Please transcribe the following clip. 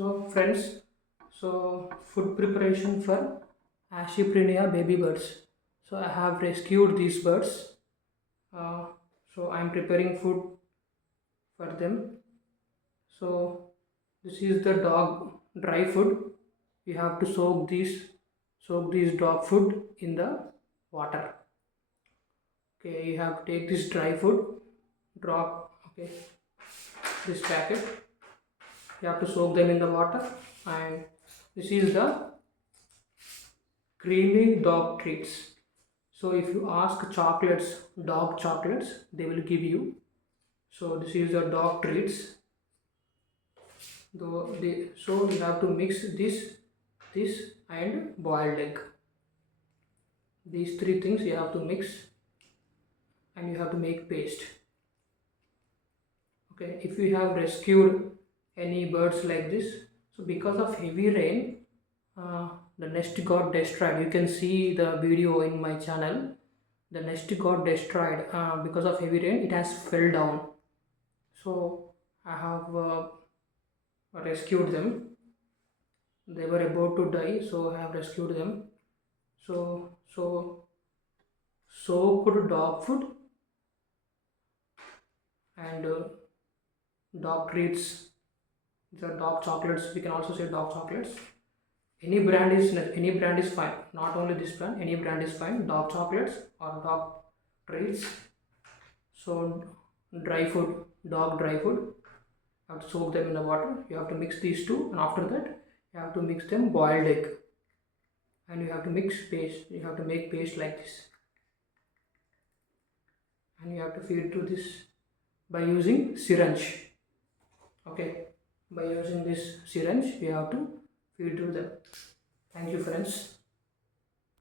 So friends, so food preparation for Ashy prinia baby birds. So I have rescued these birds. Uh, so I'm preparing food for them. So this is the dog dry food. You have to soak these dog food in the water. Okay, you have to take this dry food, drop this packet. You have to soak them in the water, and this is the creamy dog treats. So if you ask chocolates, dog chocolates, they will give you. So this is the dog treats. So you have to mix this and boiled egg. These three things you have to mix and you have to make paste. Okay, if you have rescued any birds like this, so because of heavy rain, the nest got destroyed. You can see the video in my channel. The nest got destroyed because of heavy rain. It has fell down. So I have rescued them. They were about to die, so I have rescued them. So soaked dog food and dog treats. These are dog chocolates. We can also say dog chocolates. Any brand is fine. Not only this brand, any brand is fine. Dog chocolates or dog treats. So dry food, dog dry food. You have to soak them in the water. You have to mix these two, and after that, you have to mix them boiled egg, and you have to mix paste. You have to make paste like this, and you have to feed to this by using syringe. Okay, by using this syringe, you have to feed to them. Thank you, friends.